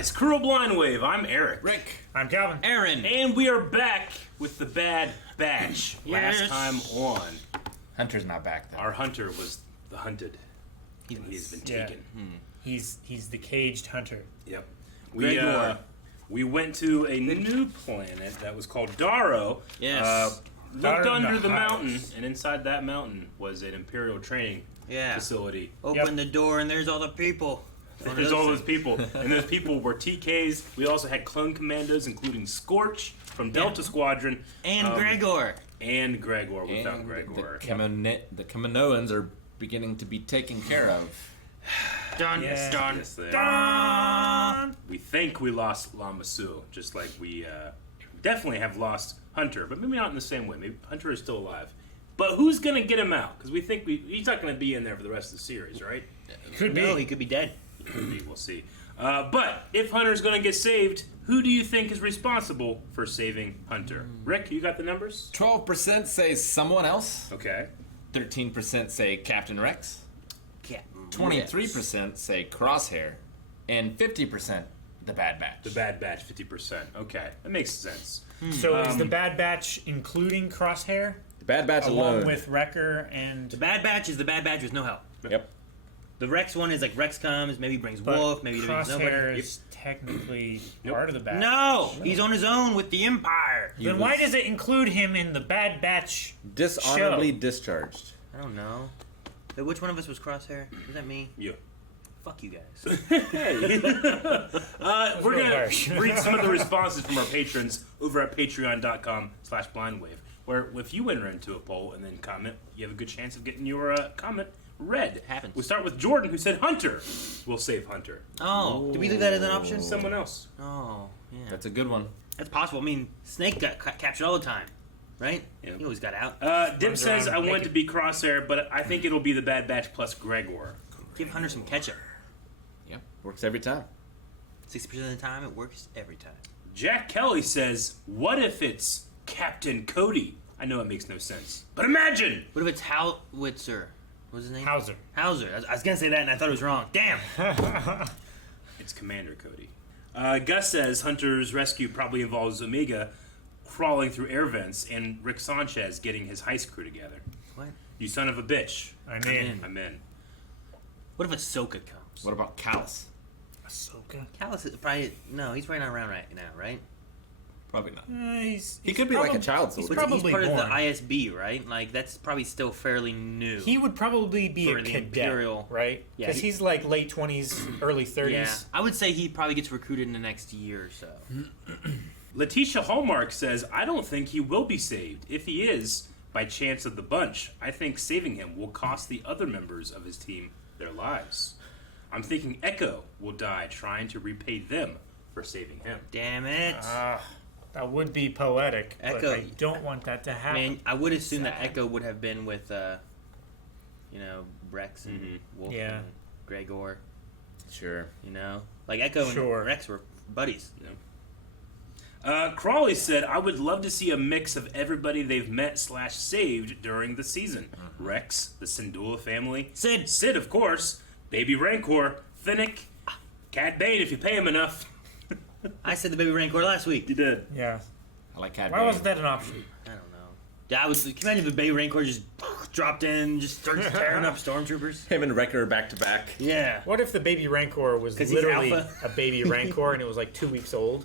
guys, Crew Blind Wave. I'm Eric. Rick. I'm Calvin. Aaron. And we are back with the Bad Batch. Yes. Last time on, Hunter's not back, though. our hunter was the hunted. He's been taken. He's the caged hunter. Yep. Gregor. We went to a new planet that was called Darrow. Yes. Looked Darrow under in the the house. mountain, and inside that mountain was an Imperial training Yeah. facility. Open the door and there's all the people. There's all those people, and those people were TKs. We also had clone commandos, including Scorch from Delta Squadron, And Gregor. and Gregor. We And found Gregor. the Kaminoans are beginning to be taken care of. Dun, Yeah. dun, Yes, they are. Dun! We think we lost Lamassu, just like we definitely have lost Hunter, but maybe not in the same way. Maybe Hunter is still alive. But who's gonna get him out? Because we think he's not gonna be in there for the rest of the series, right? Could be. No, he could be dead. Maybe, we'll see. But if Hunter's gonna get saved, who do you think is responsible for saving Hunter? Rick, you got the numbers? 12% say someone else. Okay. 13% say Captain Rex. Captain 23% say Crosshair. And 50% the Bad Batch. The Bad Batch, 50%. Okay, that makes sense. So is the Bad Batch including Crosshair? The Bad Batch Along alone. with Wrecker and... The Bad Batch is the Bad Batch with no help. Yep. The Rex one is like Rex comes, maybe brings But Wolf, maybe he brings Crosshair nobody. is technically Nope. part of the Bad No, he's on his own with the Empire. Then why does it include him in the Bad Batch Dishonorably show? discharged. I don't know. But which one of us was Crosshair? Was that me? Yeah. Fuck you guys. We're real gonna harsh. read some of the responses from our patrons over at patreon.com/blindwave, where if you enter into a poll and then comment, you have a good chance of getting your comment read. Happens. We start with Jordan, who said Hunter. We'll save Hunter. Oh, did we leave that as an option? Someone else. Oh, yeah. That's a good one. That's possible. I mean, Snake got captured all the time, right? Yeah. He always got out. Dip Runs says around I want it naked. to be Crosshair, but I think it'll be the Bad Batch plus Gregor. Give Hunter some ketchup. Yep. Works every time. 60% of the time, it works every time. Jack Kelly says, what if it's Captain Cody? I know it makes no sense, but imagine! What if it's Howitzer? What's his name? Hauser. Hauser. I was gonna say that and I thought it was wrong. Damn. It's Commander Cody. Gus says Hunter's rescue probably involves Omega crawling through air vents and Rick Sanchez getting his heist crew together. What? You son of a bitch. I'm in. I'm in. What if Ahsoka comes? What about Callus? Ahsoka. Callus is probably no. He's probably not around right now, right? Probably not. He could be like a child He's soldier. probably he's part born. of the ISB, right? Like that's probably still fairly new. He would probably be For a the cadet, Imperial. right? Yeah, Because he- he's like late 20s, early 30s. Yeah, I would say he probably gets recruited in the next year or so. Letitia Hallmark says, I don't think he will be saved. If he is, by chance of the bunch, I think saving him will cost the other members of his team their lives. I'm thinking Echo will die trying to repay them for saving him. Damn it. That would be poetic, but Echo. I don't want that to happen. Man, I would assume that Sad. Echo would have been with, Rex and Wolf Yeah. and Gregor, Sure. Like Echo Sure. and Rex were buddies. Crawley said, I would love to see a mix of everybody they've met / saved during the season. Rex, the Syndulla family. Sid, of course. Baby Rancor. Finnick. Cad Bane, if you pay him enough. I said the Baby Rancor last week. You did. Yeah. I like Cad Why Bane. wasn't that an option? I don't know. Yeah, can you imagine if the Baby Rancor just dropped in, just starts tearing up stormtroopers? Him and Wrecker back to back. Yeah. What if the baby Rancor was 'Cause he's literally alpha. a baby Rancor and it was like 2 weeks old?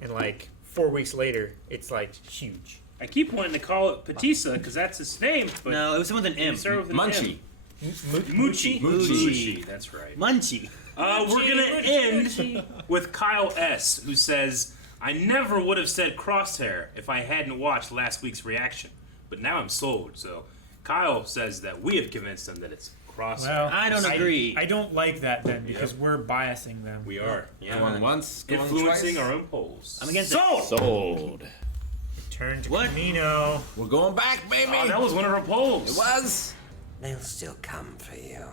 And like 4 weeks later, it's like huge. I keep wanting to call it Patissa because that's his name, but No, it was someone with an we M. start with an Munchie. Moochie. Moochie. That's right. Munchie. We're gonna end with Kyle S, who says, "I never would have said Crosshair if I hadn't watched last week's reaction, but now I'm sold." So Kyle says that we have convinced him that it's Crosshair. Well, I don't agree. I don't like that then because we're biasing them. We are Going once, going influencing twice. our own polls. I'm against sold. Sold. Turn to What? Kamino. We're going back, baby. Oh, that was one of our polls. It was. They'll still come for you.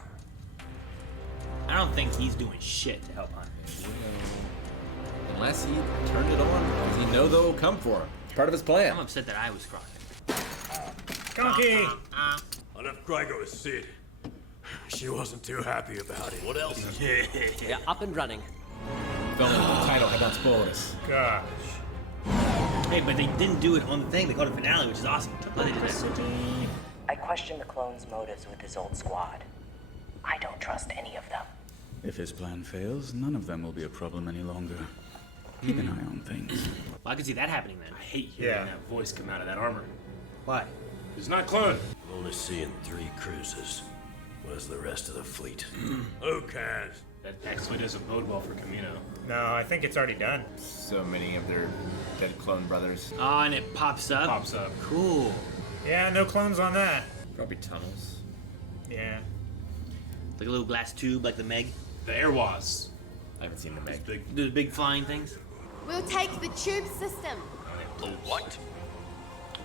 I don't think he's doing shit to help Hunter. Unless he turned it on, because he know they'll come for him. It's part of his I'm plan. upset that I was Crosshair. Donkey! I left Gregor with Sid. She wasn't too happy about it. What else? They're up and running. filming the title had not spoiled us. Gosh. Hey, but they didn't do it on the thing. They called it finale, which is awesome. I'm glad they did that. I question the clone's motives with his old squad. I don't trust any of them. If his plan fails, none of them will be a problem any longer. Keep an eye on things. Well, I could see that happening then. I hate hearing Yeah. that voice come out of that armor. Why? It's not clone. I'm only seeing 3 cruisers. Where's the rest of the fleet? Who cares? That actually doesn't bode well for Kamino. No, I think it's already done. So many of their dead clone brothers. Oh, and it pops up? Pops up. Cool. Yeah, no clones on that. Probably tunnels. Yeah. Like a little glass tube, like the Meg. The Airwas. I haven't seen the Meg. Big. The big flying things. We'll take the tube system. What?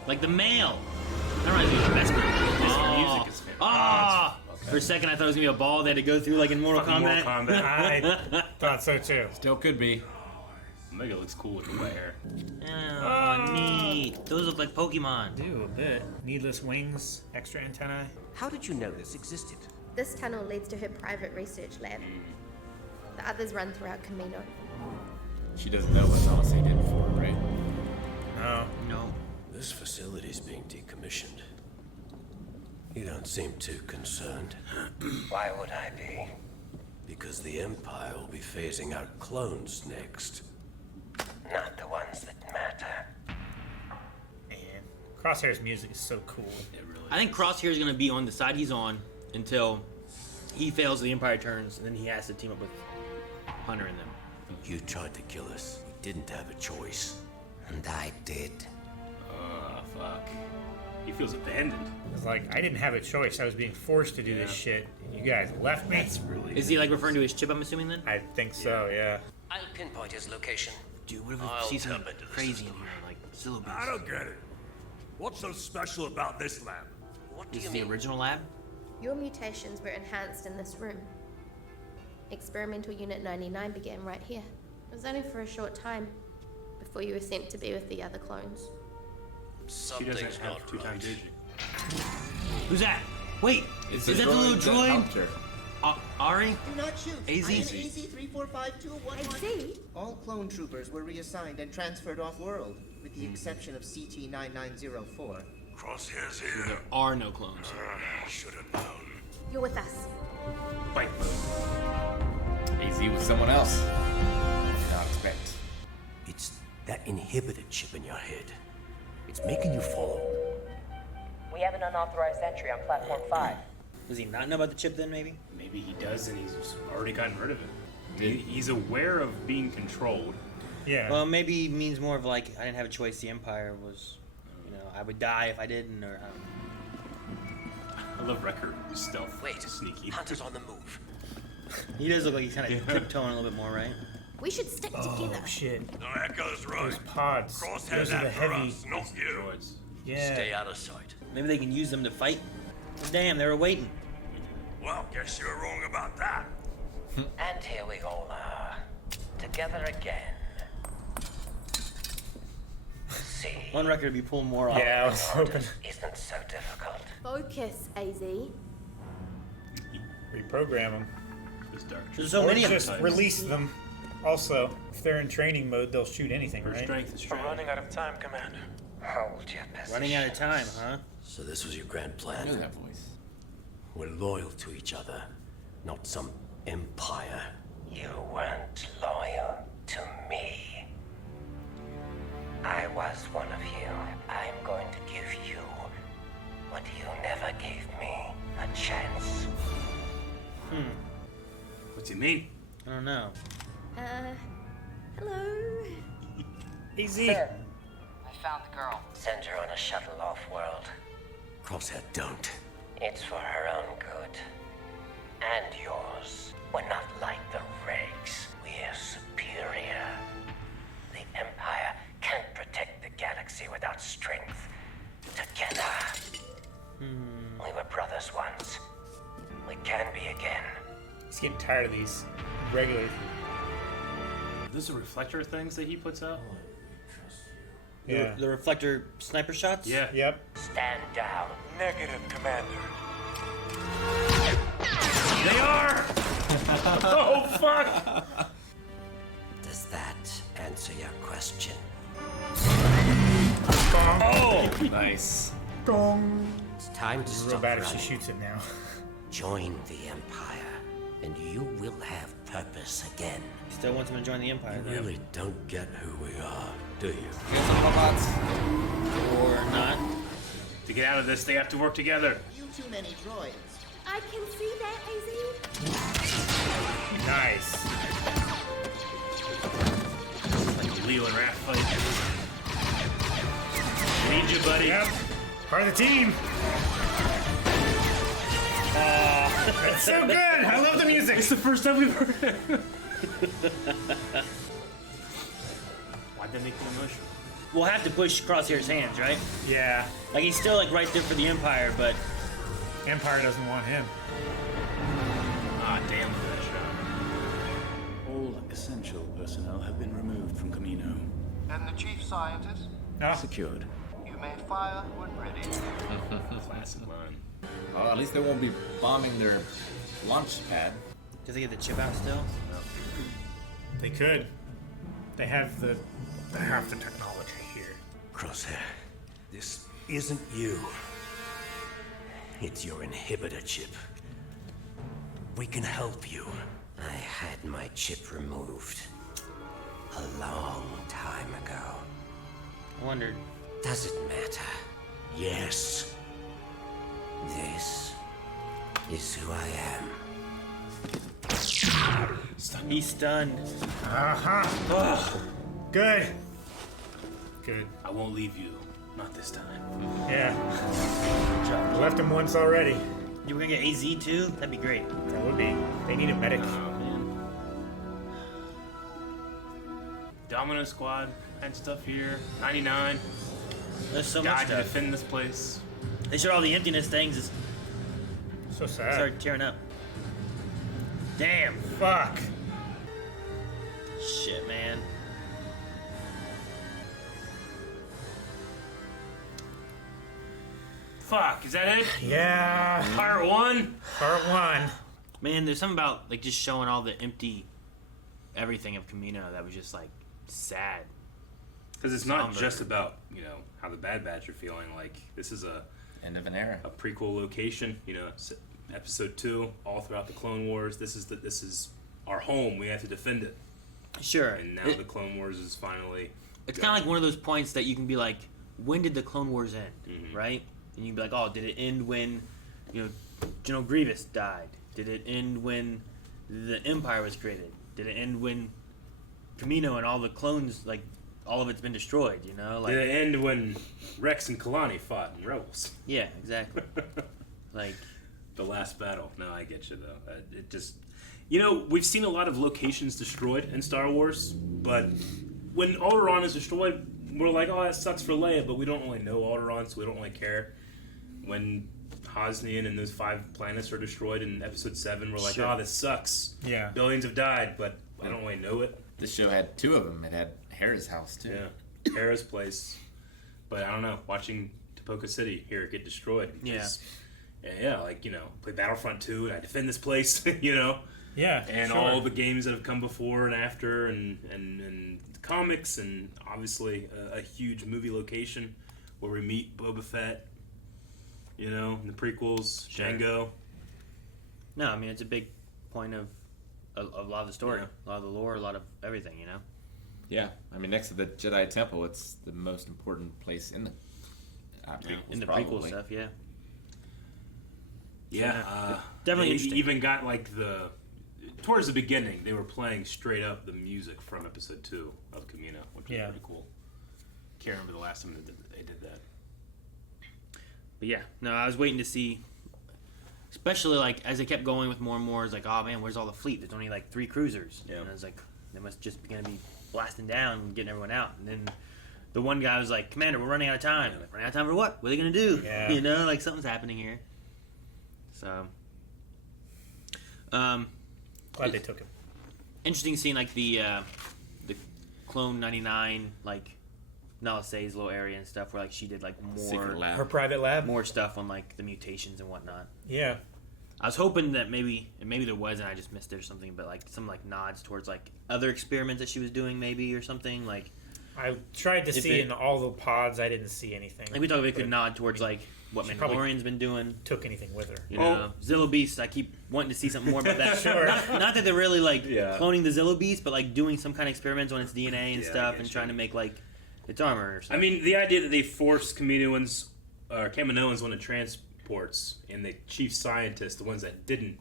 Like the mail. That reminds me of the best part. This music is fantastic. Ah! For a second, I thought it was gonna be a ball they had to go through, like in Mortal Fucking Kombat. Mortal Kombat. I thought so too. Still could be. Omega looks cool with the wet hair. Oh, neat. Those look like Pokemon. Do a bit. Needless wings, extra antennae. How did you know this existed? This tunnel leads to her private research lab. The others run throughout Kamino. She doesn't know what Alice did before, right? No. No. This facility's being decommissioned. You don't seem too concerned. Why would I be? Because the Empire will be phasing out clones next. Not the ones that matter. Man. Crosshair's music is so cool. It really. I think Crosshair is gonna be on the side he's on until he fails, the Empire turns, and then he has to team up with Hunter and them. You tried to kill us. You didn't have a choice. And I did. Fuck. He feels abandoned. It's like, I didn't have a choice. I was being forced to do this shit. You guys left me? That's really. Is he like referring to his chip, I'm assuming then? I think so, yeah. I'll pinpoint his location. Dude, what if we I'll see something tap into the crazy in system. here, like syllables? I don't get it. What's so special about this lab? What do This you is the mean? original lab? Your mutations were enhanced in this room. Experimental Unit 99 began right here. It was only for a short time before you were sent to be with the other clones. She doesn't have 2 times aging. Who's that? Wait, is that the little droid? Ari? Do not shoot. AZ? I am AZ-345211. AZ? All clone troopers were reassigned and transferred off-world, with the exception of CT-9904. Crosshair's There here. are no clones. Should have known. You're with us. Bite mode. AZ with someone else. Did not expect. It's that inhibitor chip in your head. It's making you follow. We have an unauthorized entry on platform 5. Does he not know about the chip then, maybe? Maybe he does and he's already gotten rid of it. He's aware of being controlled. Yeah. Well, maybe it means more of like, I didn't have a choice, the Empire was, you know, I would die if I didn't, or I love Wrecker. Stealth. Wait, Sneaky. Hunter's on the move. he does look like he's kind of tiptoeing a little bit more, right? We should stick together. Oh, shit. No, Echo's right. Those pods. Crosshair's Those are the after heavy. us, not you. Droids. Yeah. Stay out of sight. Maybe they can use them to fight. Damn, they were waiting. Well, guess you're wrong about that. And here we all are. Together again. See. On record, if you pull more off. Yeah, I was hoping. Isn't so difficult. Focus, AZ. Reprogram them. There's dark. There's so Or many of just them. release them. Also, if they're in training mode, they'll shoot anything, Her right? strength is strong. out of time, Commander. Hold your position. Running out of time, huh? So this was your grand I plan? know that voice. We're loyal to each other, not some empire. You weren't loyal to me. I was one of you. I'm going to give you what you never gave me. A chance. What's he mean? I don't know. Hello? AZ. I found the girl. Send her on a shuttle off-world. Crosshair, don't. It's for her own good. And yours. We're not like the Regs. We're superior. The Empire can't protect the galaxy without strength. Together. We were brothers once. We can be again. He's getting tired of these regular. Are those the reflector things that he puts out? Yeah. The reflector sniper shots? Yeah. Yep. Stand down. Negative, Commander. They are! Oh, fuck! Nice. It's time to It's real stop bad if she running. shoots it now. Join the Empire, and you will have purpose again. Still wants him to join the Empire, You though. really don't get who we are, do you? Get some robots. Or not. To get out of this, they have to work together. You too many droids. I can see that, AZ. Nice. Like Leo and Raph fight. Need you, buddy. Yep. Part of the team. It's so good. I love the music. It's the first time we've heard it. Why'd they make him emotional? We'll have to push Crosshair's hands, right? Yeah. Like, he's still, like, right there for the Empire, but... Empire doesn't want him. Ah, damn that shot. All essential personnel have been removed from Kamino. And the chief scientist? Oh. Secured. You may fire when ready. Classic line. Oh, at least they won't be bombing their launch pad. Does he get the chip out still? They could. They have the technology here. Crosshair, this isn't you. It's your inhibitor chip. We can help you. I had my chip removed a long time ago. I wondered. Does it matter? Yes. This is who I am. He's stunned. Uh-huh. Good. Good. I won't leave you. Not this time. Yeah. Left him once already. You were gonna get AZ too? That'd be great. That would be. They need a medic. Oh, man. Domino Squad had stuff here. 99. There's so much Died to stuff. defend this place. They showed all the emptiness things. Just So sad. started tearing up. Damn. Fuck. Shit, man. Fuck, is that it? Yeah. Part 1? Part 1. Man, there's something about like just showing all the empty everything of Kamino that was just like sad. Because it's not Somber. just about, how the Bad Batch are feeling. Like, this is a End of an era. prequel location, episode 2, all throughout the Clone Wars. This is our home. We have to defend it. Sure. And now the Clone Wars is finally... It's kind of like one of those points that you can be like, when did the Clone Wars end? Mm-hmm. Right? And you can be like, oh, did it end when, General Grievous died? Did it end when the Empire was created? Did it end when Kamino and all the clones, like, all of it's been destroyed, Like, Did it end when Rex and Kalani fought in Rebels? yeah, exactly. Like, The last battle. No, I get you, though. It just... we've seen a lot of locations destroyed in Star Wars, but when Alderaan is destroyed, we're like, oh, that sucks for Leia, but we don't really know Alderaan, so we don't really care. When Hosnian and those 5 planets are destroyed in Episode 7, we're like, Sure. oh, this sucks. Yeah. Billions have died, but I don't really know it. The show had 2 of them. It had Hera's house too. Yeah. Hera's place. But I don't know, watching Tapoka City here get destroyed. Because, play Battlefront 2 and I defend this place, Yeah. and sure. all the games that have come before and after, and comics, and obviously a huge movie location where we meet Boba Fett, in the prequels, Sure. Django. no, I mean, it's a big point of a lot of the story, Yeah. a lot of the lore, a lot of everything, Yeah. I mean, next to the Jedi Temple, it's the most important place in the prequels, in the probably. prequel stuff, yeah. Yeah, definitely they interesting. even got towards the beginning, they were playing straight up the music from Episode 2 of Kamino, which was pretty cool. Can't remember the last time they did that. But yeah, no, I was waiting to see, especially like as they kept going with more and more. It's like, oh man, where's all the fleet? There's only like 3 cruisers. Yeah. And I was like, they must just be gonna be blasting down and getting everyone out. And then the one guy was like, Commander, we're running out of time. Like, running out of time for what? What are they gonna do? Yeah. Like something's happening here. So, Glad they took him. interesting seeing like the Clone 99 like Nala Se's little area and stuff where like she did like Secret lab. Her private lab. more stuff on like the mutations and whatnot. Yeah. I was hoping that maybe there was and I just missed it or something, but like some like nods towards like other experiments that she was doing maybe or something like I tried to If see it- in all the pods. I didn't see anything. Like we thought it could But nod towards like what she probably Mandalorian's been doing. took anything with her. You know, Zillo Beast. I keep wanting to see something more about that. Sure. Not that they're really like Yeah. cloning the Zillo Beast, but like doing some kind of experiments on its DNA and Yeah, I stuff, get and you. trying to make like its armor or I something. mean, the idea that they forced Kaminoans on the transports, and the chief scientists, the ones that didn't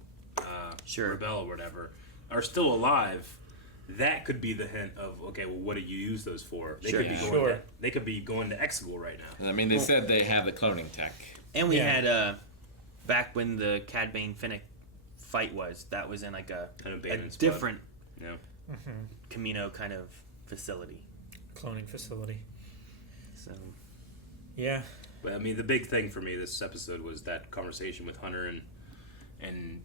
Sure. rebel or whatever, are still alive. That could be the hint of, okay, well, what do you use those for? They Sure. could be Yeah. going. Sure. To, they could be going to Exegol right now. I mean, they said they have the cloning tech. And we Yeah. had back when the Cad Bane Finnick fight was, that was in like a abandoned spot. different Yeah. Kamino kind of facility. Cloning facility. So Yeah. But I mean, the big thing for me this episode was that conversation with Hunter and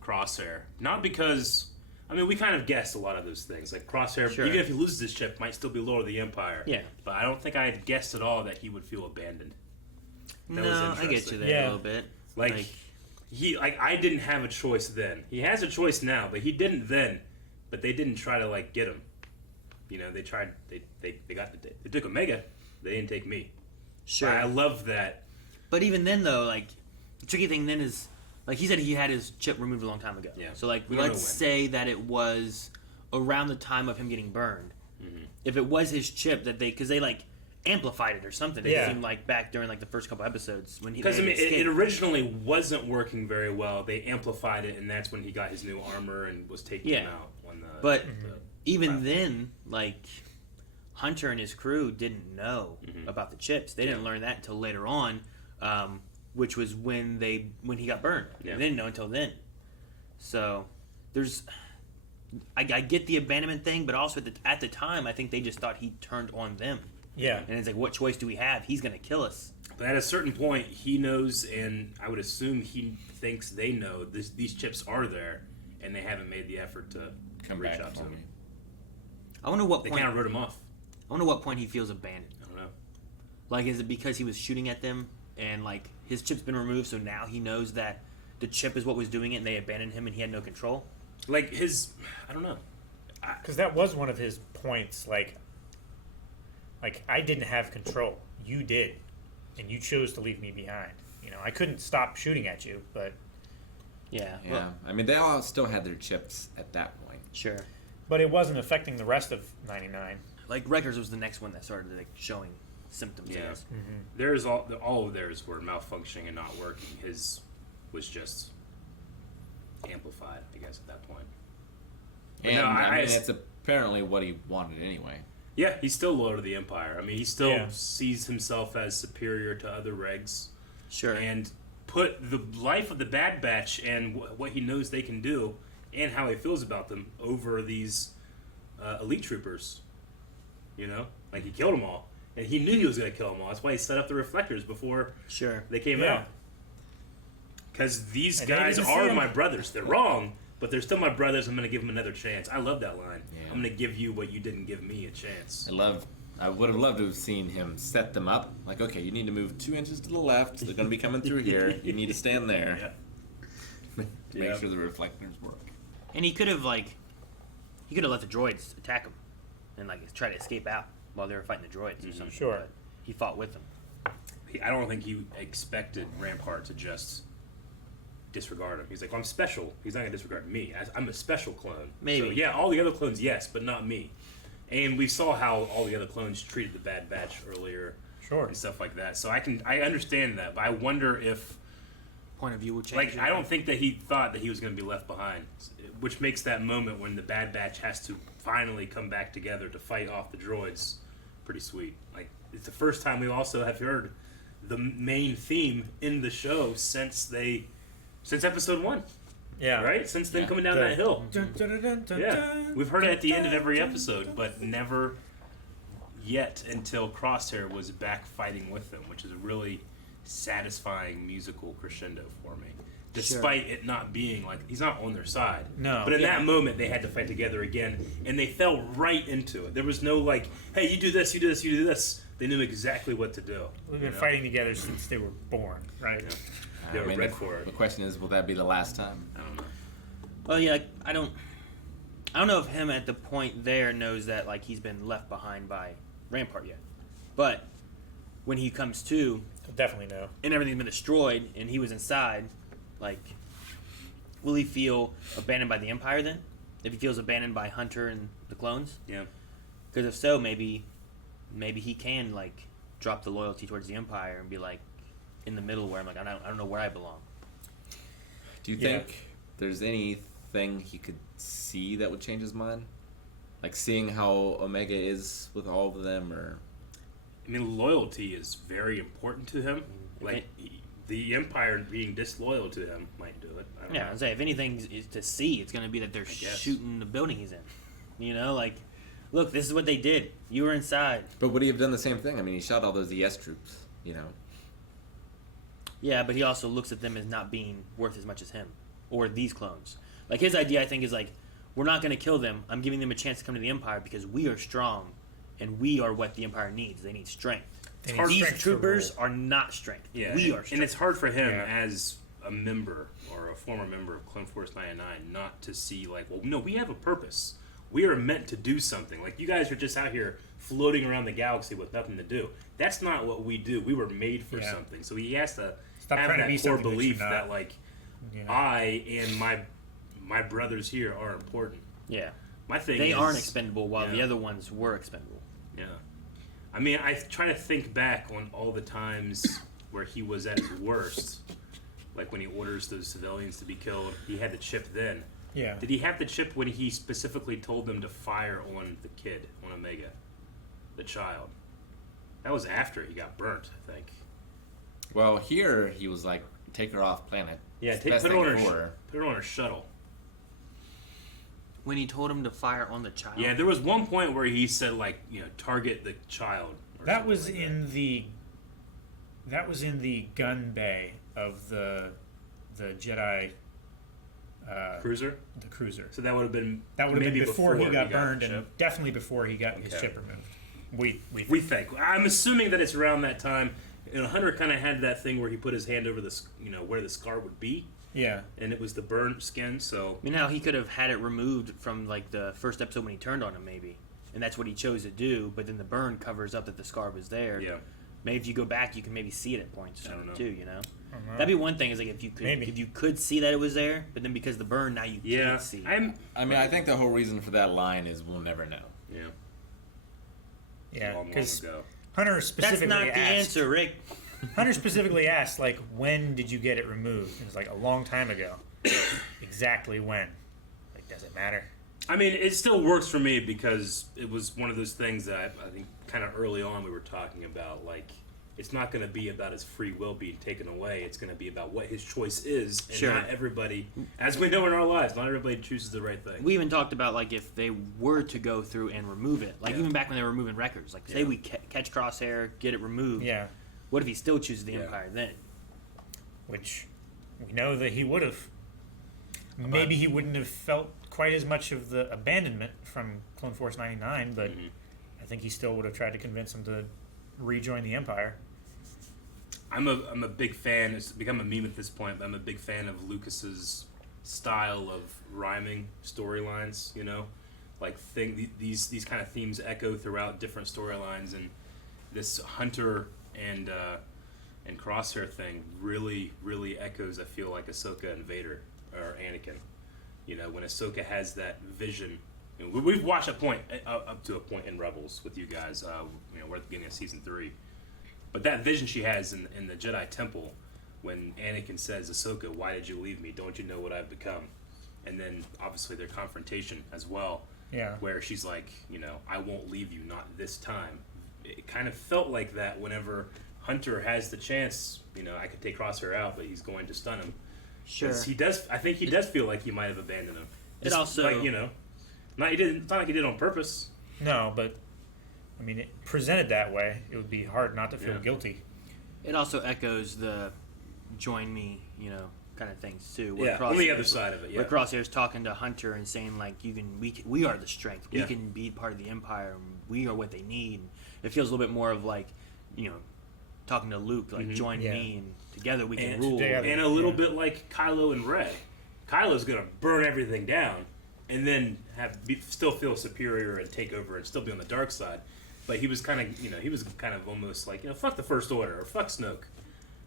Crosshair. Not because, I mean, we kind of guessed a lot of those things. Like Crosshair, Sure. even if he loses this chip, might still be Lord of the Empire. Yeah. But I don't think I had guessed at all that he would feel abandoned. That was no, I get interesting. you there Yeah. a little bit. Like I didn't have a choice then. He has a choice now, but he didn't then. But they didn't try to like get him. You know, they tried. They took Omega. They didn't take me. sure. I love that. But even then, though, like the tricky thing then is, like he said, he had his chip removed a long time ago. Yeah. So like, We don't know let's when. say that it was around the time of him getting burned. Mm-hmm. If it was his chip that because they like amplified it or something. It Yeah. seemed like back during like the first couple episodes when he Because I mean, it escaped. originally wasn't working very well. They amplified it, and that's when he got his new armor and was taking him Yeah. out. On the, But the- even then, like Hunter and his crew didn't know about the chips. They didn't learn that until later on, which was when he got burned. Yeah. They didn't know until then. So there's, I get the abandonment thing, but also at the time, I think they just thought he turned on them. Yeah. And it's like, what choice do we have? He's gonna kill us. but at a certain point, he knows, and I would assume he thinks they know these chips are there, and they haven't made the effort to Come reach back out to for him. me. I wonder what They point. kind of wrote him off. I wonder what point he feels abandoned. I don't know. Like, is it because he was shooting at them and like his chip's been removed, so now he knows that the chip is what was doing it, and they abandoned him, and he had no control? Like I don't know. Because that was one of his points. Like I didn't have control. You did, and you chose to leave me behind. You know, I couldn't stop shooting at you, but Yeah. Yeah, Well, I mean, they all still had their chips at that point. sure. it wasn't affecting the rest of 99. Like Wreckers was the next one that started like showing symptoms. Yeah. Of this. Theirs all of theirs were malfunctioning and not working. His was just amplified, I guess, at that point. But And no, I mean, it's apparently what he wanted anyway. Yeah, he's still Lord of the Empire. I mean, he still Yeah. sees himself as superior to other regs, Sure. and put the life of the Bad Batch and what he knows they can do and how he feels about them over these elite troopers. You know, like he killed them all, and he knew he was going to kill them all. That's why he set up the reflectors before Sure. they came Yeah. out. Because these And they guys didn't see are him. my brothers. They're wrong, but they're still my brothers. I'm going to give them another chance. I love that line. Yeah. I'm going to give you what you didn't give me a chance. I would have loved to have seen him set them up. Like, okay, you need to move 2 inches to the left. They're going to be coming through here. You need to stand there. Yeah. to make Yeah. sure the reflectors work. And he could have let the droids attack him, and like try to escape out while they were fighting the droids or something. Sure. But he fought with them. I don't think he expected Rampart to just disregard him. He's like, well, I'm special. He's not going to disregard me. I'm a special clone. Maybe. So, yeah, all the other clones, yes, but not me. And we saw how all the other clones treated the Bad Batch earlier. Sure. And stuff like that. So I understand that, but I wonder if, Point of view will change. like, I don't think that he thought that he was going to be left behind, which makes that moment when the Bad Batch has to finally come back together to fight off the droids pretty sweet. Like, it's the first time we also have heard the main theme in the show since episode 1, Yeah. right? Since them coming down that hill. Yeah, we've heard it at the end of every episode, but never yet until Crosshair was back fighting with them, which is a really satisfying musical crescendo for me. Despite it not being like he's not on their side. No. But in that moment, they had to fight together again, and they fell right into it. There was no like, "Hey, you do this, you do this, you do this." They knew exactly what to do. We've been you know? fighting together since they were born, right? Yeah. They were I mean, bred for it. The question is, will that be the last time? I don't know. Well, yeah, I don't. I don't know if him at the point there knows that like he's been left behind by Rampart yet, but when he comes to, Definitely no. and everything's been destroyed, and he was inside, like, will he feel abandoned by the Empire then? If he feels abandoned by Hunter and the clones? Yeah. Because if so, maybe he can like drop the loyalty towards the Empire and be like in the middle where I'm like I don't know where I belong. Do you think there's anything he could see that would change his mind? Like seeing how Omega is with all of them, or I mean, loyalty is very important to him. Like, the Empire being disloyal to him might do it. I don't know. I'd say if anything is to see, it's going to be that they're shooting the building he's in. You know, like, look, this is what they did. You were inside. But would he have done the same thing? I mean, he shot all those ES troops, you know. Yeah, but he also looks at them as not being worth as much as him or these clones. Like, his idea, I think, is like, we're not going to kill them. I'm giving them a chance to come to the Empire because we are strong, and we are what the Empire needs. They need strength. These troopers are not strength. Yeah, we are strength. And it's hard for him as a member or a former member of Clone Force 99 not to see, like, well, no, we have a purpose. We are meant to do something. Like, you guys are just out here floating around the galaxy with nothing to do. That's not what we do. We were made for something. So he has to have that core belief that, like, I and my brothers here are important. Yeah. My thing they is, aren't expendable while the other ones were expendable. Yeah. I mean, I try to think back on all the times where he was at his worst. Like when he orders those civilians to be killed. He had the chip then. Yeah. Did he have the chip when he specifically told them to fire on the kid, on Omega? The child. That was after he got burnt, I think. Well, here he was like, take her off planet. Yeah, It's the best put thing her for on her shuttle. When he told him to fire on the child. Yeah, there was one point where he said, like, you know, target the child. That was in the gun bay of the Jedi cruiser. The cruiser. So that would have been maybe before he got burned, and definitely before he got his chip removed. We think. I'm assuming that it's around that time. You know, Hunter kind of had that thing where he put his hand over the, you know, where the scar would be. Yeah. And it was the burnt skin. So I mean, how he could have had it removed from like the first episode when he turned on him, maybe, and that's what he chose to do. But then the burn covers up that the scar was there. Yeah. Maybe if you go back, you can maybe see it at points I don't know. too. You know, that'd be one thing. Is like if you could see that it was there, but then because the burn now you can't see. I think the whole reason for that line is we'll never know. Yeah. Yeah, because Hunter specifically That's not the asked, answer, Rick. Hunter specifically asked, like, when did you get it removed? It was like a long time ago. Exactly when? Like, does it matter? I mean, it still works for me because it was one of those things that I think kind of early on we were talking about. Like, it's not going to be about his free will being taken away. It's going to be about what his choice is. And Sure. not everybody, as we know in our lives, not everybody chooses the right thing. We even talked about like if they were to go through and remove it, like even back when they were removing records. Like say we catch Crosshair, get it removed. Yeah. What if he still chooses the Empire then? Which we know that he would have. Maybe he wouldn't have felt quite as much of the abandonment from Clone Force 99, but I think he still would have tried to convince him to rejoin the Empire. I'm a big fan. It's become a meme at this point, but I'm a big fan of Lucas's style of rhyming storylines. You know, like these kind of themes echo throughout different storylines, and this Hunter and Crosshair thing really echoes. I feel like Ahsoka and Vader or Anakin. You know, when Ahsoka has that vision. You know, we've watched up to a point in Rebels with you guys. You know, we're at the beginning of season 3. But that vision she has in the Jedi Temple, when Anakin says, "Ahsoka, why did you leave me? Don't you know what I've become?" And then obviously their confrontation as well, where she's like, you know, "I won't leave you, not this time." It kind of felt like that whenever Hunter has the chance. You know, I could take Crosshair out, but he's going to stun him. Sure. He does. I think he does feel like he might have abandoned him. It also, like, you know, it's not like he did on purpose. No, but I mean, it presented that way, it would be hard not to feel guilty. It also echoes the "join me," you know, kind of things too. On the other side of it, where Crosshair's talking to Hunter and saying like, we are the strength. We Yeah. can be part of the Empire. And we are what they need. It feels a little bit more of like, you know, talking to Luke, like join me and together we can rule. And a little bit like Kylo and Rey. Kylo's gonna burn everything down, and then still feel superior and take over and still be on the dark side. But he was kind of almost like, fuck the First Order or fuck Snoke.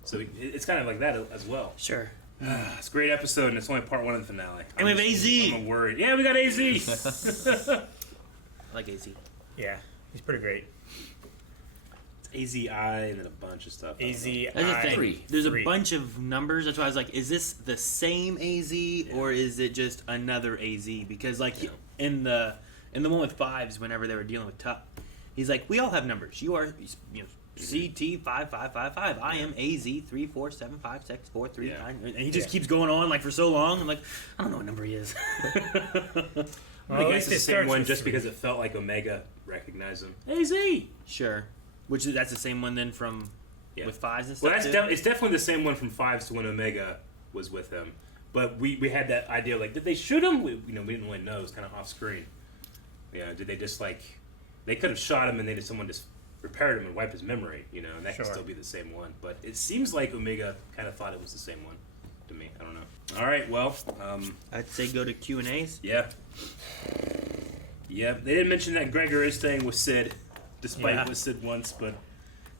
So it's kind of like that as well. Sure. It's a great episode, and it's only part 1 of the finale. And we have AZ. I'm worried. Yeah, we got AZ. I like AZ. Yeah, he's pretty great. AZI and then a bunch of stuff. AZI. That's the thing. Three. There's a bunch of numbers. That's why I was like, is this the same AZ or is it just another AZ? Because in the one with 5s, whenever they were dealing with Tuck, he's like, we all have numbers. You are CT5555. I am AZ 3475643. And he just keeps going on for so long. I'm like, I don't know what number he is. I guess it's the same one just because it felt like Omega recognized him. AZ. Sure. Which that's the same one then from with 5s and stuff. Well, it's definitely the same one from 5s to when Omega was with him. But we had that idea did they shoot him? We didn't really know. It was kind of off screen. Yeah, did they just they could have shot him and someone just repaired him and wiped his memory, and that could still be the same one. But it seems like Omega kind of thought it was the same one to me. I don't know. All right, well, I'd say go to Q&As. Yeah. Yeah, they didn't mention that Gregor is staying with Sid, despite what Sid wants, but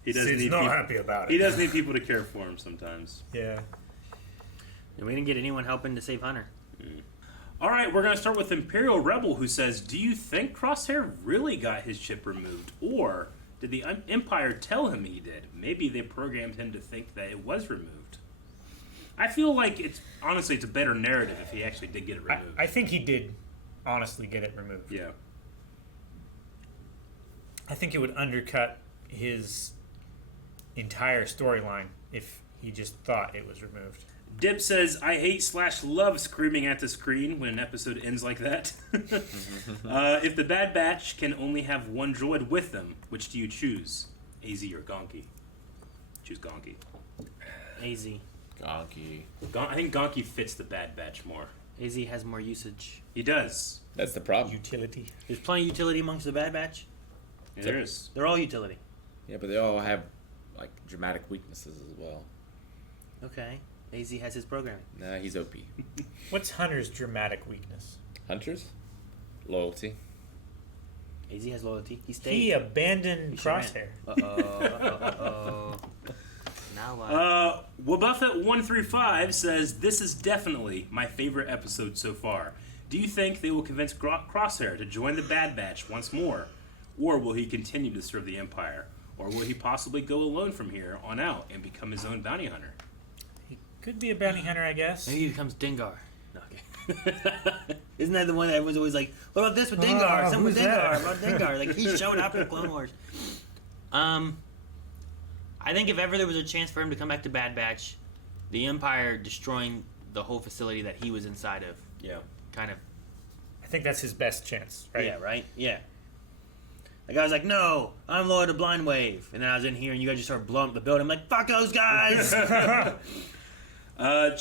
he does Sid's need not people, happy about it. He does need people to care for him sometimes. Yeah. And we didn't get anyone helping to save Hunter. All right, we're going to start with Imperial Rebel, who says, do you think Crosshair really got his chip removed? Or did the Empire tell him he did? Maybe they programmed him to think that it was removed. I feel like it's a better narrative if he actually did get it removed. I think he did honestly get it removed. Yeah. I think it would undercut his entire storyline if he just thought it was removed. Dip says, I hate/love screaming at the screen when an episode ends like that. If the Bad Batch can only have one droid with them, which do you choose? AZ or Gonki? Choose Gonki. AZ. Gonki. I think Gonki fits the Bad Batch more. AZ has more usage. He does. That's the problem. Utility. There's plenty of utility amongst the Bad Batch. Yeah, there is. They're all utility. Yeah, but they all have dramatic weaknesses as well. Okay. AZ has his programming. Nah, he's OP. What's Hunter's dramatic weakness? Hunters? Loyalty. AZ has loyalty. He stayed. He abandoned He sure Crosshair. Uh-oh. Now what? Wabuffet135 says, this is definitely my favorite episode so far. Do you think they will convince Crosshair to join the Bad Batch once more? Or will he continue to serve the Empire? Or will he possibly go alone from here on out and become his own bounty hunter? He could be a bounty hunter, I guess. Maybe he becomes Dengar. No, okay. Isn't that the one that everyone's always like, what about this with Dengar? Something with Dengar. About Dengar. Like, he showed up in Clone Wars. I think if ever there was a chance for him to come back to Bad Batch, the Empire destroying the whole facility that he was inside of. Yeah. Kind of. I think that's his best chance, right? Yeah, right? Yeah. The guy was like, no, I'm loyal to Blind Wave. And then I was in here and you guys just started blowing up the building. I'm like, fuck those guys!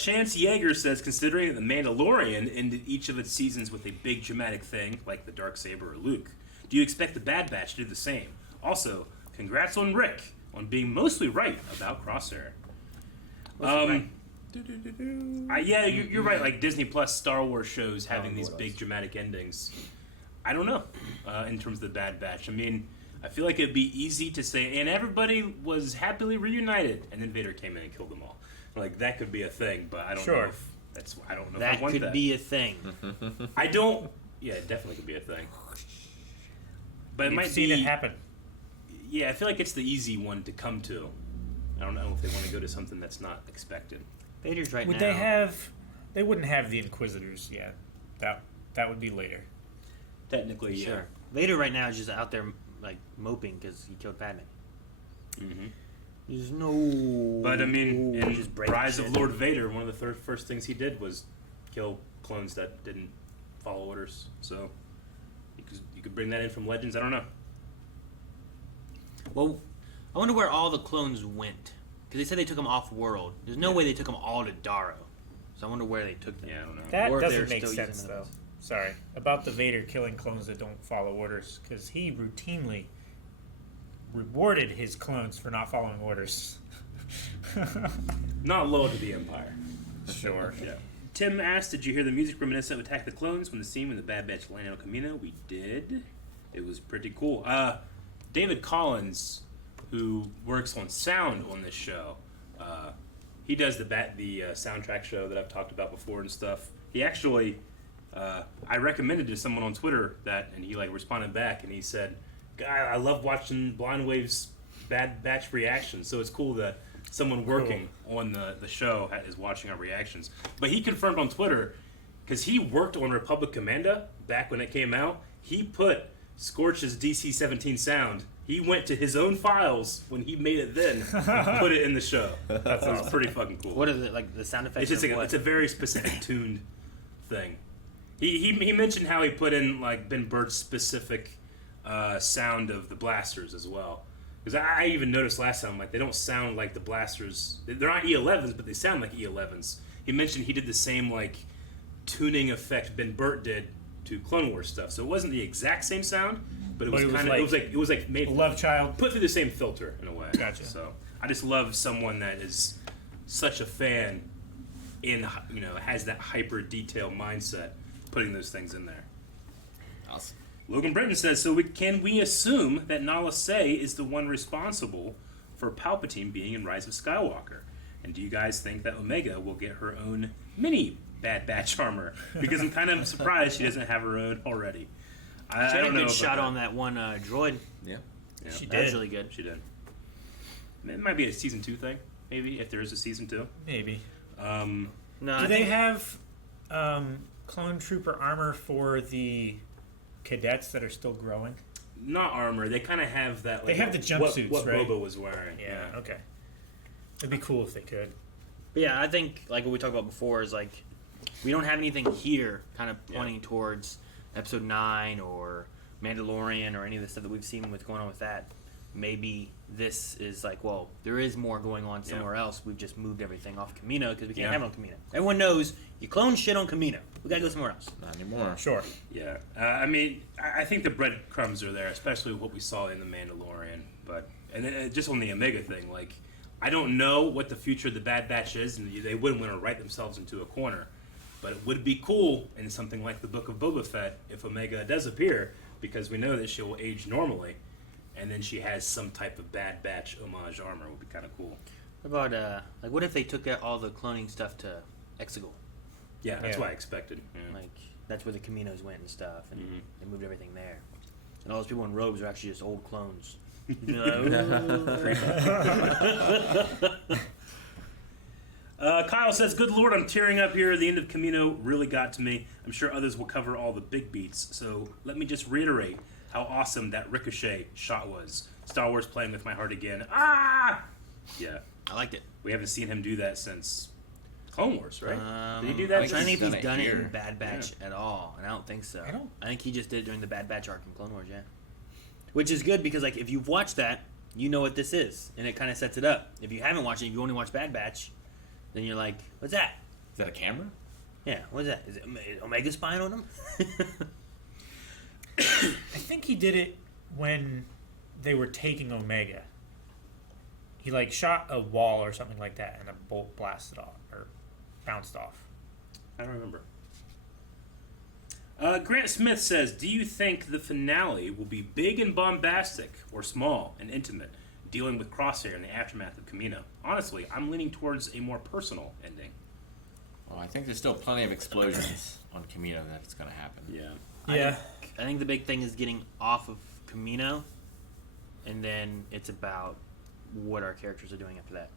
Chance Yeager says, considering that The Mandalorian ended each of its seasons with a big dramatic thing, like the Darksaber or Luke, do you expect the Bad Batch to do the same? Also, congrats on Rick on being mostly right about Crosshair. Yeah, you're right. Like Disney Plus Star Wars shows having these big dramatic endings. I don't know in terms of the Bad Batch. I mean, I feel like it'd be easy to say, and everybody was happily reunited, and then Vader came in and killed them all. Like that could be a thing, but I don't know if that's. I don't know if I want that. That could be a thing. I don't. Yeah, it definitely could be a thing. But it You've might seen be. it happen. Yeah, I feel like it's the easy one to come to. I don't know if they want to go to something that's not expected. Vader's right Would now. they have? They wouldn't have the Inquisitors yet. That would be later. Technically, yeah. Sure. Vader right now is just out there like moping because he killed Padme. Mm-hmm. There's no. But I mean, in just breaking Rise shit. of Lord Vader, one of the first things he did was kill clones that didn't follow orders. So you could bring that in from Legends. I don't know. Well, I wonder where all the clones went. Because they said they took them off world. There's no way they took them all to Darrow. So I wonder where they took them. Yeah, I don't know. That Or if doesn't they're make still sense, using though. those. Sorry. About the Vader killing clones that don't follow orders, because he routinely rewarded his clones for not following orders. Not loyal to the Empire. Sure. Yeah. Tim asked, did you hear the music reminiscent of Attack the Clones when the scene when the Bad Batch landed on Kamino? We did. It was pretty cool. David Collins, who works on sound on this show, he does the soundtrack show that I've talked about before and stuff. He actually, I recommended to someone on Twitter that, and he responded back, and he said, "I love watching Blind Wave's Bad Batch reactions, so it's cool that someone working on the show is watching our reactions." But he confirmed on Twitter, because he worked on Republic Commando back when it came out, he put Scorch's DC-17 sound. He went to his own files when he made it then and put it in the show. That was pretty fucking cool. What is it, like the sound effects? It's just it's a very specific tuned thing. He mentioned how he put in Ben Burtt's specific sound of the blasters as well. Because I even noticed last time, they don't sound like the blasters. They're not E11s, but they sound like E11s. He mentioned he did the same tuning effect Ben Burt did to Clone Wars stuff. So it wasn't the exact same sound, but it was made Love Child, put through the same filter in a way. Gotcha. So I just love someone that is such a fan has that hyper detail mindset, putting those things in there. Awesome. Logan Britton says, so can we assume that Nala Se is the one responsible for Palpatine being in Rise of Skywalker? And do you guys think that Omega will get her own mini Bad Batch armor? Because I'm kind of surprised she doesn't have her own already. She had a good shot on that one droid. Yeah. She That was did. really good. She did. It might be a season 2 thing, maybe, if there is a season 2. Maybe. No, Do they have clone trooper armor for the cadets that are still growing? Not armor. They kind of have that. They have the jumpsuits, what right? Boba was wearing. Yeah, okay. It'd be cool if they could. But yeah, I think what we talked about before is we don't have anything here kind of pointing towards Episode 9 or Mandalorian or any of the stuff that we've seen what's going on with that. Maybe this is there is more going on somewhere else. We've just moved everything off Kamino because we can't have it on Kamino. Everyone knows you clone shit on Kamino. We gotta go somewhere else. Not anymore. Sure. Yeah. I think the breadcrumbs are there, especially what we saw in The Mandalorian. And then just on the Omega thing, I don't know what the future of the Bad Batch is, and they wouldn't want to write themselves into a corner. But it would be cool in something like the Book of Boba Fett if Omega does appear, because we know that she will age normally, and then she has some type of Bad Batch homage armor. It would be kind of cool. What about what if they took all the cloning stuff to Exegol? Yeah, that's what I expected. Yeah. That's where the Caminos went and stuff, and they moved everything there. And all those people in robes are actually just old clones. Kyle says, good lord, I'm tearing up here. The end of Kamino really got to me. I'm sure others will cover all the big beats. So let me just reiterate how awesome that Ricochet shot was. Star Wars playing with my heart again. Ah! Yeah. I liked it. We haven't seen him do that since Clone Wars, right? Did he do I that? don't think he's done it done it here. in Bad Batch at all, and I don't think so. I think he just did it during the Bad Batch arc in Clone Wars, yeah. Which is good because if you've watched that, you know what this is, and it kind of sets it up. If you haven't watched it, if you only watch Bad Batch, then you're like, what's that? Is that a camera? Yeah, what's that? Is Omega spying on him? I think he did it when they were taking Omega. He shot a wall or something like that, and a bolt blasted off or bounced off. I don't remember. Grant Smith says, do you think the finale will be big and bombastic or small and intimate, dealing with Crosshair in the aftermath of Kamino? Honestly, I'm leaning towards a more personal ending. Well, I think there's still plenty of explosions on Kamino that it's going to happen. Yeah. Yeah. I think the big thing is getting off of Kamino, and then it's about what our characters are doing after that.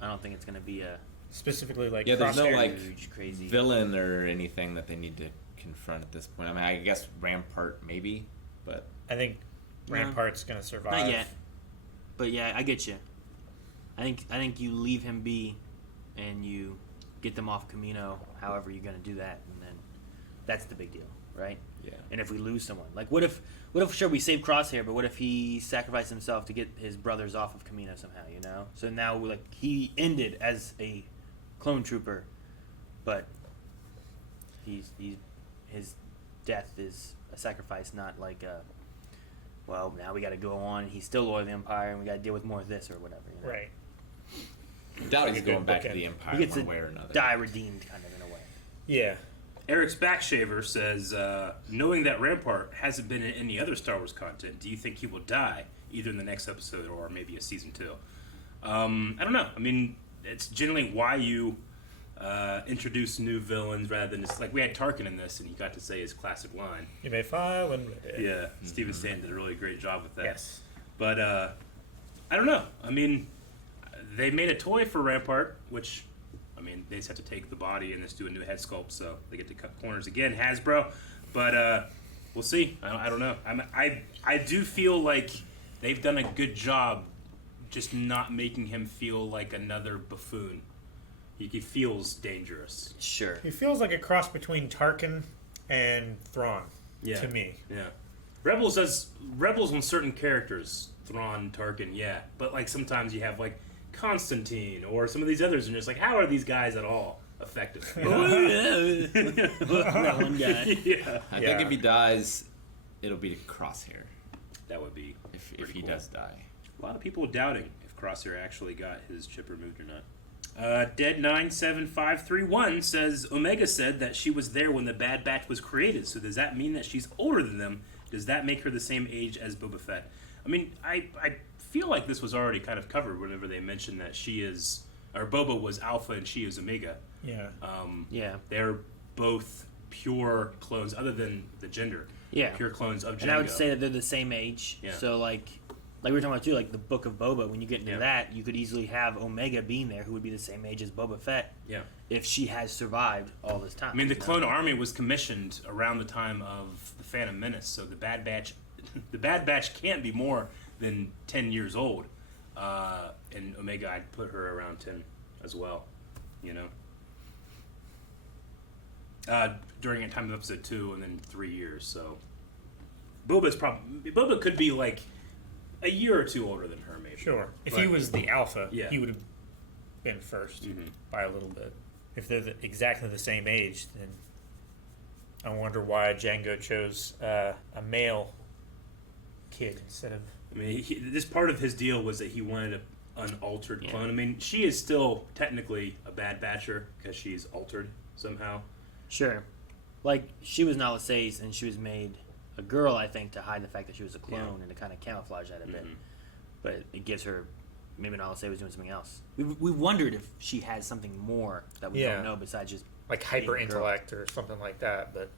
I don't think it's going to be a Specifically, there's no Crosshair. huge, crazy villain or anything that they need to confront at this point. I mean, I guess Rampart maybe, but I think Rampart's going to survive. Not yet. But yeah, I get you. I think you leave him be, and you get them off Kamino. However, you're going to do that, and then that's the big deal, right? yeah. And if we lose someone, what if sure we save Crosshair, but what if he sacrificed himself to get his brothers off of Kamino somehow? So now he ended as a clone trooper, but his death is a sacrifice, not well, now we got to go on. He's still loyal to the Empire, and we got to deal with more of this or whatever. Right. I doubt he's Like a going good back to bookend. the He Empire gets one to way or another. die redeemed, kind of in a way. Yeah. Eric's Backshaver says, knowing that Rampart hasn't been in any other Star Wars content, do you think he will die, either in the next episode or maybe a season 2? I don't know. I mean, it's generally why you introduce new villains rather than just, like, we had Tarkin in this, and he got to say his classic line. You may file and... Yeah, Steven Stanton did a really great job with that. Yes. But, I don't know. I mean, they made a toy for Rampart, which... I mean, they just have to take the body and just do a new head sculpt, so they get to cut corners again, Hasbro. But we'll see. I don't know. I do feel like they've done a good job just not making him feel like another buffoon. He feels dangerous. Sure. He feels like a cross between Tarkin and Thrawn, to me. Yeah. Rebels on certain characters, Thrawn, Tarkin, yeah. But, like, sometimes you have, like, Constantine or some of these others, and you're just like, how are these guys at all effective? You know? That one guy. Yeah. I think if he dies, it'll be Crosshair. That would be if he does die. A lot of people doubting if Crosshair actually got his chip removed or not. Dead97531 says, Omega said that she was there when the Bad Batch was created, so does that mean that she's older than them? Does that make her the same age as Boba Fett? I mean, I feel like this was already kind of covered whenever they mentioned that she is, or Boba was Alpha and she is Omega. Yeah. Yeah. They're both pure clones, other than the gender. Yeah. Pure clones of Django. And I would say that they're the same age. Yeah. So, like we were talking about, too, like the Book of Boba, when you get into Yeah. that, you could easily have Omega being there, who would be the same age as Boba Fett. Yeah. If she has survived all this time. I mean, the Clone Army was commissioned around the time of the Phantom Menace, so the Bad Batch can't be more than 10 years old. And Omega, I'd put her around 10 as well, you know? During a time of episode 2 and then 3 years, so... Boba could be, like, a year or two older than her, maybe. Sure. If But- he was the Alpha, Yeah. he would have been first by a little bit. If they're exactly the same age, then I wonder why Django chose a male kid instead of... I mean, this part of his deal was that he wanted an unaltered clone. I mean, she is still technically a Bad Batcher because she's altered somehow. Sure. Like, she was Nala Say's, and she was made a girl, I think, to hide the fact that she was a clone and to kind of camouflage that a bit. But it gives her... Maybe Nala Say was doing something else. We wondered if she had something more that we don't know besides just... like hyper intellect or something like that, but...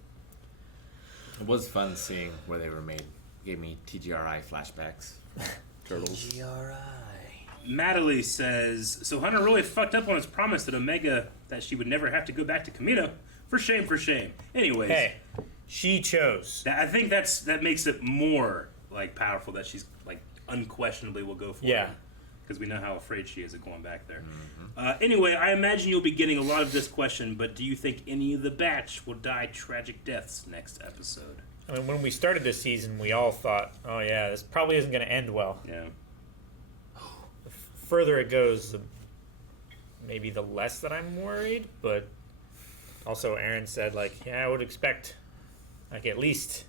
It was fun seeing where they were made. Gave me TGRI flashbacks. Turtles. TGRI. Madeline says, so Hunter really fucked up on his promise that Omega, that she would never have to go back to Kamino. For shame, for shame. Anyways. Hey, she chose. I think that makes it more, like, powerful that she's, like, unquestionably will go for it. Yeah. Because we know how afraid she is of going back there. Anyway, I imagine you'll be getting a lot of this question, but do you think any of the batch will die tragic deaths next episode? I mean, when we started this season, we all thought, oh yeah, this probably isn't going to end well. Yeah. The further it goes, maybe the less that I'm worried, but also Aaron said, like, yeah, I would expect, like, at least...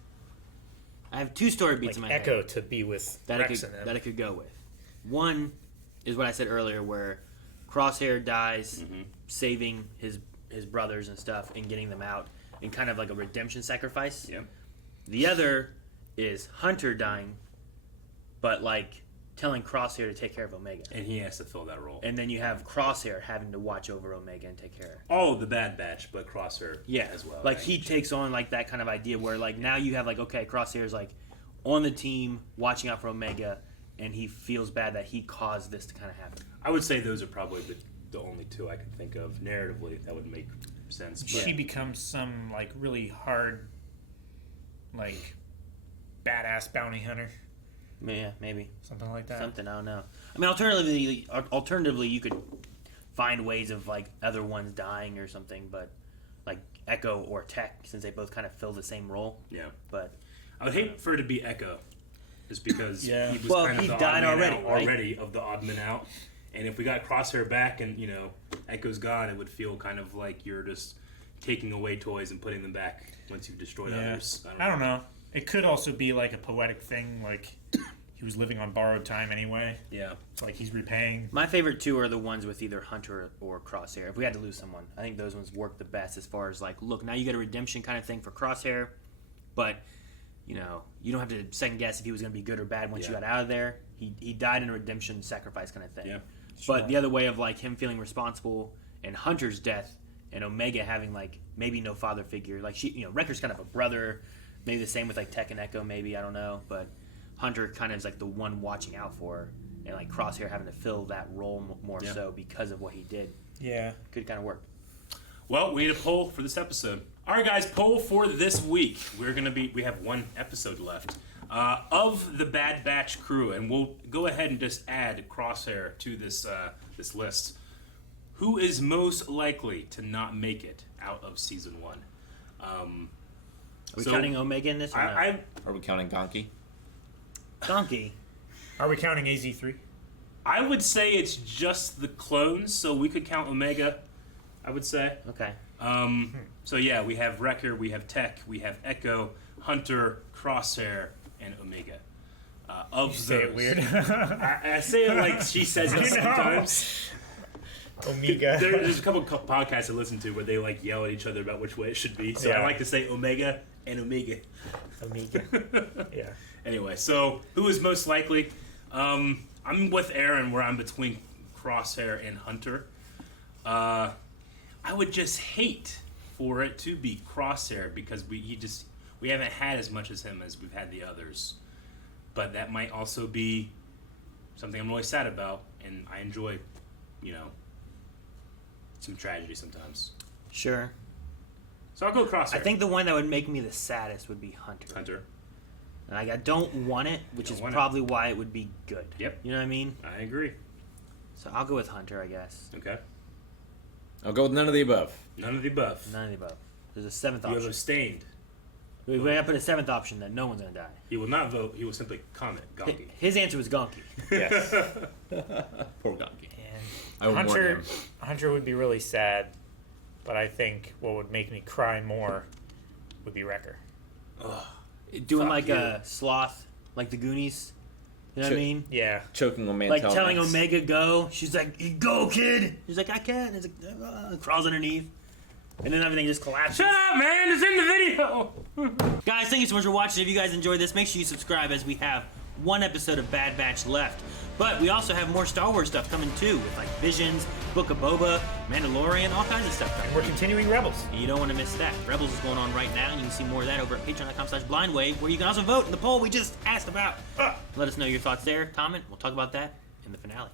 I have two story beats like in my Echo head to be with that Rex I and them. that I could go with. One is what I said earlier, where Crosshair dies, saving his brothers and stuff, and getting them out, and kind of like a redemption sacrifice. Yep. The other is Hunter dying, but like telling Crosshair to take care of Omega. And he has to fill that role. And then you have Crosshair having to watch over Omega and take care of her. All of the Bad Batch, but Crosshair as well. Like he takes on like that kind of idea where like now you have like, okay, Crosshair's like on the team watching out for Omega, and he feels bad that he caused this to kind of happen. I would say those are probably the only two I can think of narratively that would make sense. But She becomes some like really hard, like badass bounty hunter, Yeah, maybe something like that. something. I don't know. I mean, alternatively, you could find ways of like other ones dying or something, but like Echo or Tech, since they both kind of fill the same role. Yeah. But I would hate for it to be Echo, just because Yeah. he was Well, kind of he the died odd man already, out right? already of the odd man out. And if we got Crosshair back and, Echo's gone, it would feel kind of like you're just taking away toys and putting them back once you've destroyed Yeah. others. I don't know. It could also be like a poetic thing, like he was living on borrowed time anyway. Yeah. It's like he's repaying. My favorite two are the ones with either Hunter or Crosshair. If we had to lose someone, I think those ones work the best as far as like, look, now you get a redemption kind of thing for Crosshair, but you know, you don't have to second guess if he was going to be good or bad once you got out of there. He died in a redemption sacrifice kind of thing. Yeah. But the other way of like him feeling responsible and Hunter's death and Omega having like maybe no father figure, like she, you know, Wrecker's kind of a brother, maybe the same with like Tech and Echo, maybe, I don't know, but Hunter kind of is like the one watching out for her, and like Crosshair having to fill that role more so because of what he did. Yeah. Could kind of work. Well, we need a poll for this episode. All right, guys, poll for this week. We have one episode left of the Bad Batch crew, and we'll go ahead and just add Crosshair to this list. Who is most likely to not make it out of season 1? Are we counting Omega in this? Or Are we counting Gonki? Gonki. Are we counting AZ3? I would say it's just the clones, so we could count Omega, I would say. Okay. So yeah, we have Wrecker, we have Tech, we have Echo, Hunter, Crosshair, and Omega. Of You say it weird. I say it like she says it sometimes. Omega. There's a couple podcasts I listen to where they like yell at each other about which way it should be. So I like to say Omega and Omega. Omega. Yeah. Anyway, so who is most likely? I'm with Aaron, where I'm between Crosshair and Hunter. I would just hate for it to be Crosshair because we haven't had as much as him as we've had the others. But that might also be something I'm really sad about, and I enjoy, you know, some tragedy sometimes. Sure. So I'll go Crosshair. I think the one that would make me the saddest would be Hunter. And I don't want it, which is probably why it would be good. Yep. You know what I mean? I agree. So I'll go with Hunter, I guess. Okay. I'll go with none of the above. None of the above. None of the above. There's a seventh You option. have abstained. We gotta put a seventh option that no one's gonna die. He will not vote. He will simply comment. Gonki. His answer was Gonki. Yes. Poor Gonki. I would warn him. Hunter would be really sad, but I think what would make me cry more would be Wrecker. Doing like a sloth, like the Goonies. You know what I mean? Yeah. Choking on man. Like telling Omega go. She's like, go, kid. He's like, I can't. He's like, crawls underneath. And then everything just collapses. Shut up, man! It's in the video! Guys, thank you so much for watching. If you guys enjoyed this, make sure you subscribe as we have one episode of Bad Batch left. But we also have more Star Wars stuff coming too, with like Visions, Book of Boba, Mandalorian, all kinds of stuff coming. And we're continuing Rebels. And you don't want to miss that. Rebels is going on right now, and you can see more of that over at patreon.com/blindwave, where you can also vote in the poll we just asked about. Let us know your thoughts there. Comment. We'll talk about that in the finale.